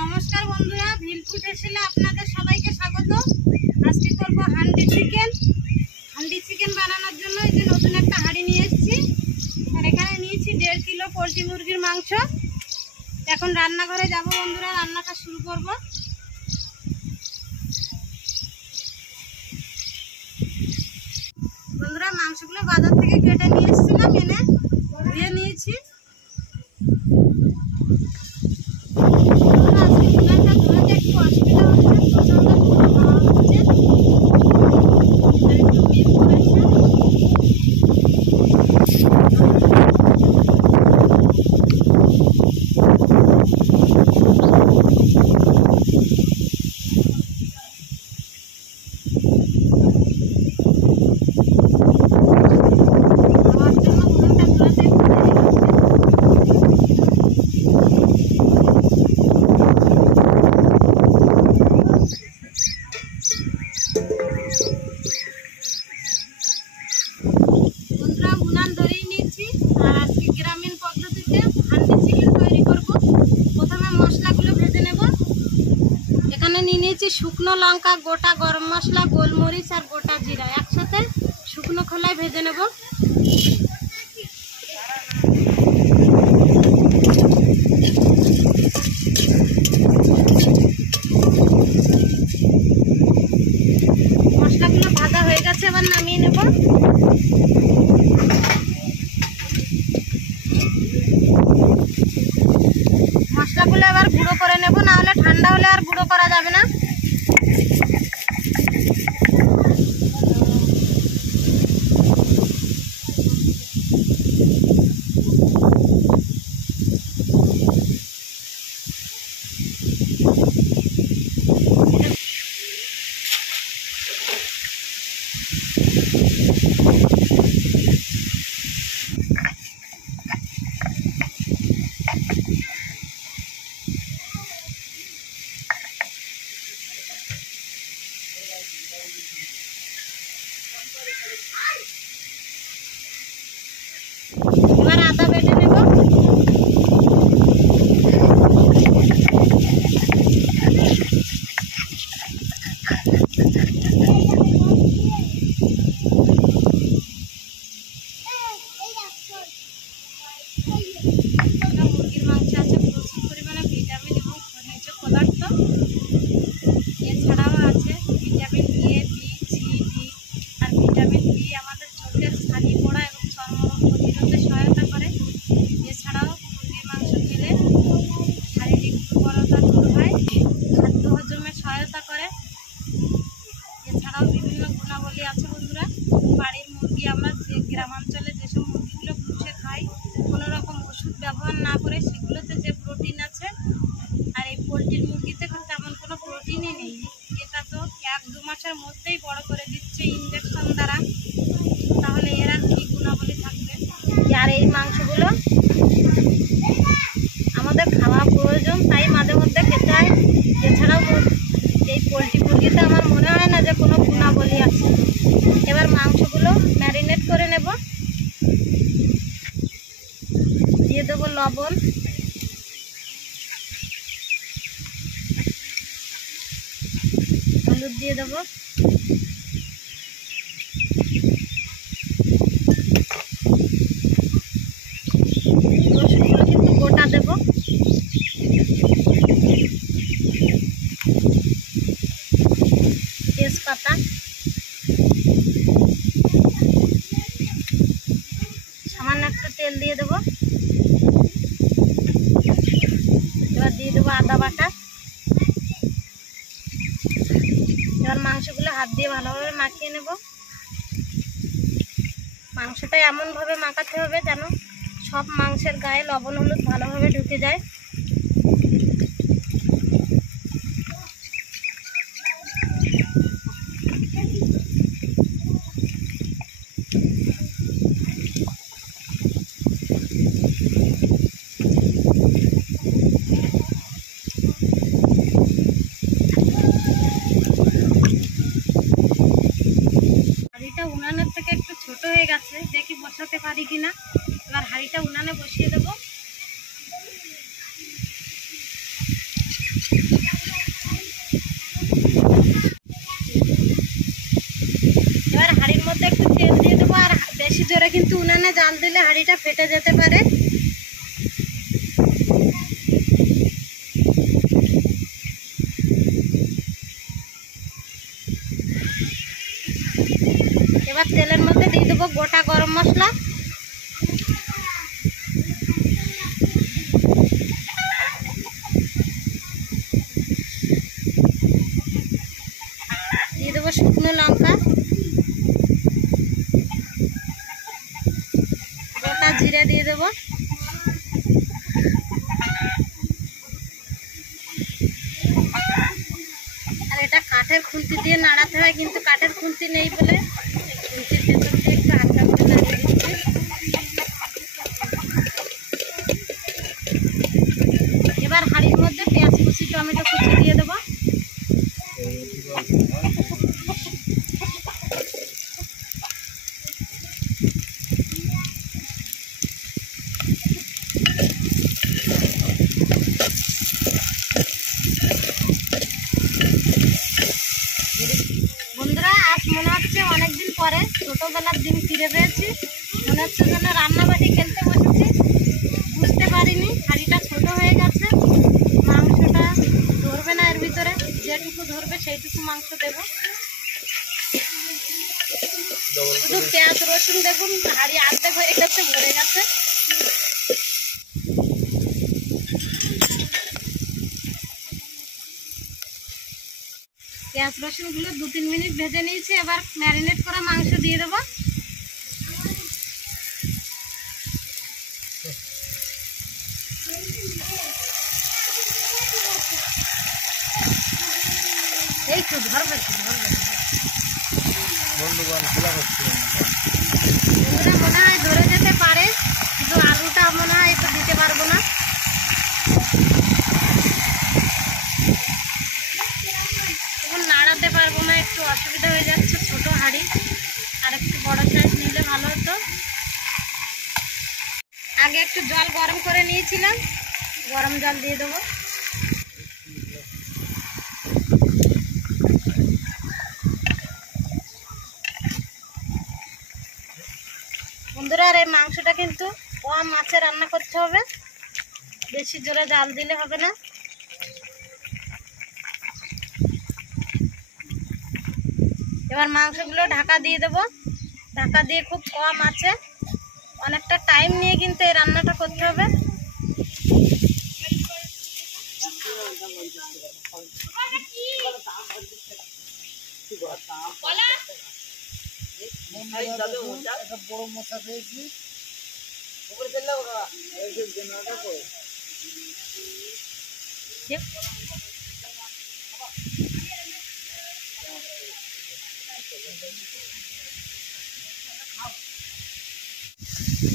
নমস্কার বন্ধুরা, ভিলফুড এসেলে আপনাদের সবাইকে স্বাগত। আজকে করব হান্ডি চিকেন বানানোর জন্য এই যে নতুন একটা হাঁড়ি নিয়ে এসেছি। আর এখানে নিয়েছি 1.5 কিলো পোলট্রি মুরগির মাংস। এখন রান্নাঘরে যাব বন্ধুরা, রান্নাটা শুরু করব। বন্ধুরা, মাংসগুলো বাজার থেকে কেটে নিয়ে এসেছিলাম, এনে ধুয়ে নিয়েছি। একটু অসুবিধা হচ্ছে, শুকনো লঙ্কা, গোটা গরম মশলা, গোলমরিচ আর গোটা জিরা একসাথে শুকনো খোলায় ভেজে নেব। মশলাগুলো ভাজা হয়ে গেছে, এবার নামিয়ে নেব। মশলাগুলো এবার গুঁড়ো করে নেব, না হলে ঠান্ডা হলে আর গুঁড়ো করা যাবে না। এবার আদা বেটে নেব। মুরগির মাংসে আছে প্রচুর পরিমাণে ভিটামিন এবং খনিজ পদার্থ। এছাড়াও আছে vitamin A, B, C, D আর ভিটামিন বি আমাদের চোখের ছানি পড়া এবং চর্মরোগ প্রতিরোধে সহায়তা করে। এছাড়াও মুরগির মাংস খেলে শারীরিক দুর্বলতা দূর হয়, খাদ্য হজমে সহায়তা করে। এছাড়াও বিভিন্ন গুণাবলী আছে বন্ধুরা। বাড়ির মুরগি আমরা যে গ্রামাঞ্চলে যেসব মুরগিগুলো পুষে খাই, কোনো রকম ওষুধ ব্যবহার না করে, সেগুলোতে যে প্রোটিন আছে, আর এই পোলট্রির মুরগিতে তেমন কোনো প্রোটিনই নেই। এটা তো 1-2 মাসের মধ্যেই বড় করে দিচ্ছে ইঞ্জেকশন দ্বারা, তাহলে এর আর কি গুণাবলী থাকবে? আর এই মাংসগুলো আমাদের খাওয়া প্রয়োজন, তাই মাঝে মধ্যে খেতে হয়। এছাড়াও এই পোলট্রি মুরগিতে আমার মনে হয় না যে কোনো গুণাবলী আছে। এবার মাংসগুলো ম্যারিনেট করে নেব। দিয়ে দেবো লবণ, হলুদ দিয়ে দেবো, রসুনগুলো কিন্তু গোটা দেবো, তেজপাতা, সামান্য একটু তেল দিয়ে দেবো। এবার দিয়ে দেবো আদা বাটা। এবার মাংসগুলো হাত দিয়ে ভালোভাবে মাখিয়ে নেব। মাংসটা এমনভাবে মাখাতে হবে যেন সব মাংসের গায়ে লবণ হলুদ ভালোভাবে ঢুকে যায়। উনানের থেকে একটু ছোট হয়ে গেছে, দেখি বসাতে পারি কিনা। এবার হাঁড়িটা উনানে বসিয়ে দেবো। জোরে কিন্তু উনানে জাল দিলে হাঁড়িটা ফেটে যেতে পারে। এবার তেলের মধ্যে দিয়ে দেবো গোটা গরম মশলা, দিয়ে দেবো শুকনো লঙ্কা, গোটা জিরে দিয়ে দেবো, আর এটা কাঠের খুন্তি দিয়ে নাড়াতে হয়, কিন্তু কাঠের খুন্তি নেই বলে খুন্তির ভেতর দিয়ে একটু হালকা করে নাড়িয়ে দিচ্ছি। এবার হাঁড়ির মধ্যে পেঁয়াজ কুচি, টমেটো কুচি দিয়ে দেবো। বন্ধুরা, আজ মনে হচ্ছে অনেকদিন পরে ছোটবেলার দিন ফিরে পেয়েছি। মনে হচ্ছে যেন রান্নাবাড়ি খেলতে বসেছি। বুঝতে পারিনি হাঁড়িটা ছোট হয়ে গেছে, মাংসটা ধরবে না এর ভিতরে, যেটুকু ধরবে সেইটুকু মাংস দেবো। শুধু পেঁয়াজ রসুন দেখুন, হাঁড়ি আর্ধেক হয়ে গেছে, ভরে গেছে। পেঁয়াজ রসুনগুলো 2-3 মিনিট ভেজে নিয়েছি। এবার ম্যারিনেট করা মাংস দিয়ে দেবো। এই তো ধরবে বন্ধুরা, মনে হয় ধরে যেতে পারে, কিন্তু আলুটা মনে হয় একটু দিতে পারবো না। এখন নাড়াতে পারবো না, একটু অসুবিধা হয়ে যাচ্ছে। ছোট হাঁড়ি, আর একটু বড় সাইজ নিলে ভালো হতো। আগে একটু জল গরম করে নিয়েছিলাম, গরম জল দিয়ে দেবো। বন্ধুরা, আর এই মাংসটা কিন্তু কম আঁচে রান্না করতে হবে, বেশি জোরে জাল দিলে হবে না। এবার মাংসগুলো ঢাকা দিয়ে দেবো। ঢাকা দিয়ে খুব কম আঁচে, অনেকটা টাইম নিয়ে কিন্তু এই রান্নাটা করতে হবে।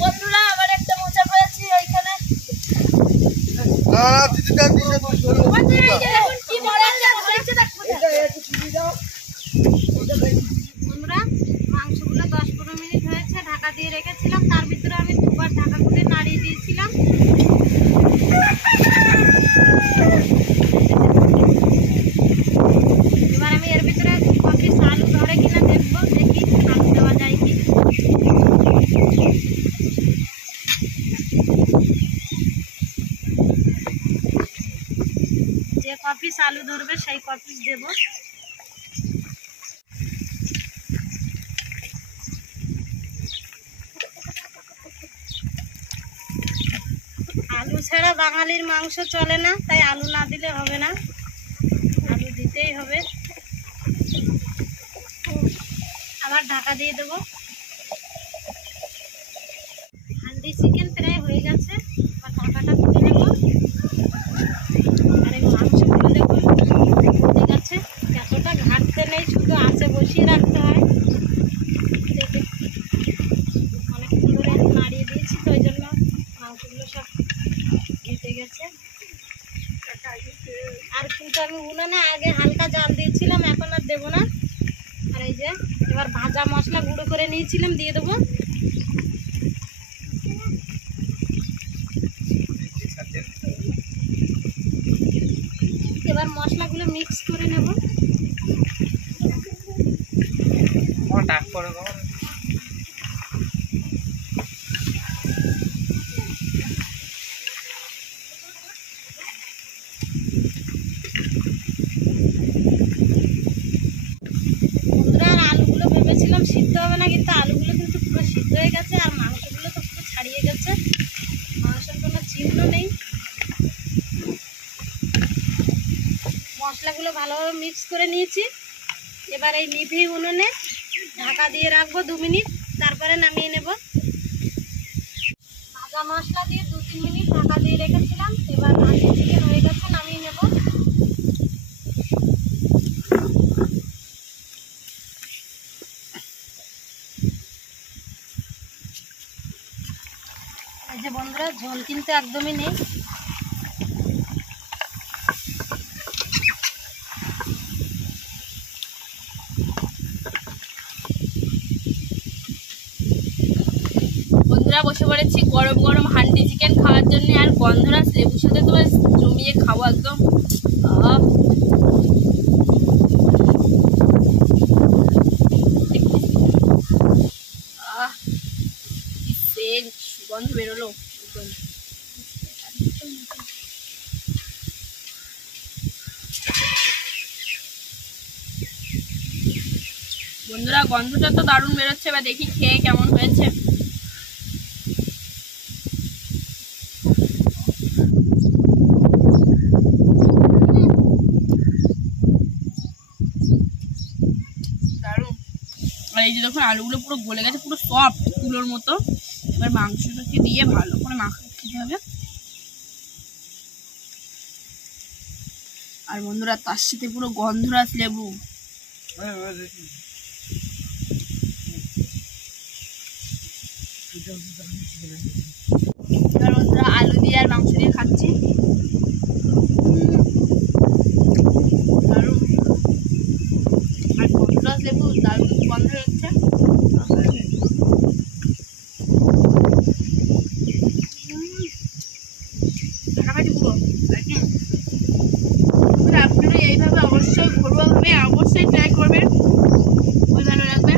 বন্ধুরা, আবার একটা মোচা পেয়েছি এইখানে। বন্ধুরা, মাংসগুলো 10-15 মিনিট হয়েছে, ঢাকা দিয়ে রেখেছিলাম। তার ভিতরে আমি দুবার ঢাকা খুলে নাড়িয়ে দিয়েছিলাম। এবার আমি এর ভিতরে কফি আলু ধরে কিনা দেখবো, দেখি আলু দেওয়া যায় কি। যে কপিস আলু ধরবে সেই কপিস দেব। আলু ছাড়া বাঙালির মাংস চলে না, তাই আলু না দিলে হবে না, আলু দিতেই হবে। আবার ঢাকা দিয়ে দেবো। হান্ডি চিকেন প্রায় হয়ে গেছে, আবার ঢাকাটা তুলে নেব। আর এই মাংসগুলো দেখুন হয়ে গেছে, এতটা ঘাটতে নেই, শুধু আঁচে বসিয়ে রাখতে হয়। অনেকক্ষণ ধরে নাড়িয়ে দিয়েছি, তো ওই জন্য মাংসগুলো সব ঘেটে গেছে। আর কিন্তু আমি উনানে আগে হালকা জাল দিয়েছিলাম, এখন আর দেবো না। আর এই যে এবার ভাজা মশলা গুঁড়ো করে নিয়েছিলাম, দিয়ে দেবো। এবার মশলাগুলো মিক্স করে নেব। না, কিন্তু আলুগুলো কিন্তু পুরো সিদ্ধ হয়ে গেছে আর মাংসগুলো তো পুরো ছাড়িয়ে গেছে, মাংসের কোনো চিহ্ন নেই। মশলাগুলো ভালোভাবে মিক্স করে নিয়েছি। এবার এই নিভি উনুনে ঢাকা দিয়ে রাখবো 2 মিনিট, তারপরে নামিয়ে নেব। ভাজা মশলা দিয়ে 2-3 মিনিট ঢাকা দিয়ে রেখেছিলাম। এবার হাঁড়ি চিকেন হয়ে গেছে, নামিয়ে নেব। এই যে বন্ধুরা, ঝোল কিন্তু একদমই নেই। বন্ধুরা বসে পড়েছি গরম গরম হান্ডি চিকেন খাওয়ার জন্য, আর গন্ধরাজ লেবুর সাথে তো জমিয়ে খাবো একদম। গন্ধ বেরোলো। বন্ধুরা গন্ধটা তো দারুণ বেরোচ্ছে, এবার দেখি খেয়ে কেমন হয়েছে। দারুণ। আর এই যে দেখুন আলুগুলো পুরো গলে গেছে, পুরো সফট তুলোর মতো। এবার মাংসটাকে দিয়ে ভালো করে মাখা খেতে হবে। আর বন্ধুরা তার সাথে পুরো গন্ধরাজ লেবু। এবার বন্ধুরা আলু দিয়ে আর মাংস দিয়ে খাচ্ছি। দারুণ। আর গন্ধরাজ লেবু দারুণ গন্ধ হচ্ছে। আপনারা এইভাবে অবশ্যই ঘরোয়াভাবে অবশ্যই ট্রাই করবেন, খুবই ভালো লাগবে।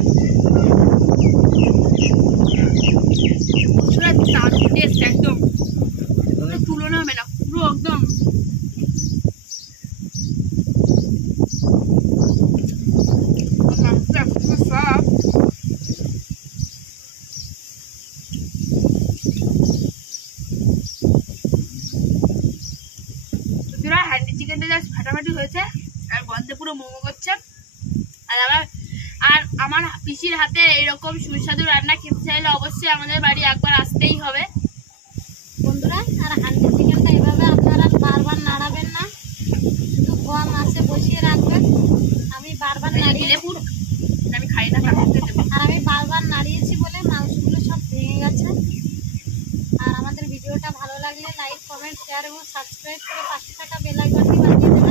দারুণ টেস্ট, একদম তুলনা হবে না, পুরো একদম। হ্যান্ডি চিকেনটা জাস্ট ফাটাফাটি হয়েছে, আর গন্ধে পুরো মোমো করছে। আর আমার পিসির হাতে এইরকম সুস্বাদু রান্না খেতে চাইলে অবশ্যই আমাদের বাড়ি একবার আসতেই হবে বন্ধুরা। আর হান্ডি চিকেনটা এভাবে আপনারা বারবার নাড়াবেন না, শুধু কম আছে বসিয়ে রাখবেন। আমি বারবার নাড়িয়ে, আমি খাই না, আর আমি বারবার নাড়িয়েছি বলে মাংসগুলো সব ভেঙে গেছে। আর আমাদের ভিডিওটা ভালো লাগলে লাইক, কমেন্ট, শেয়ার এবং সাবস্ক্রাইব করে পাশে থাকা বেল আইকনটি বাজিয়ে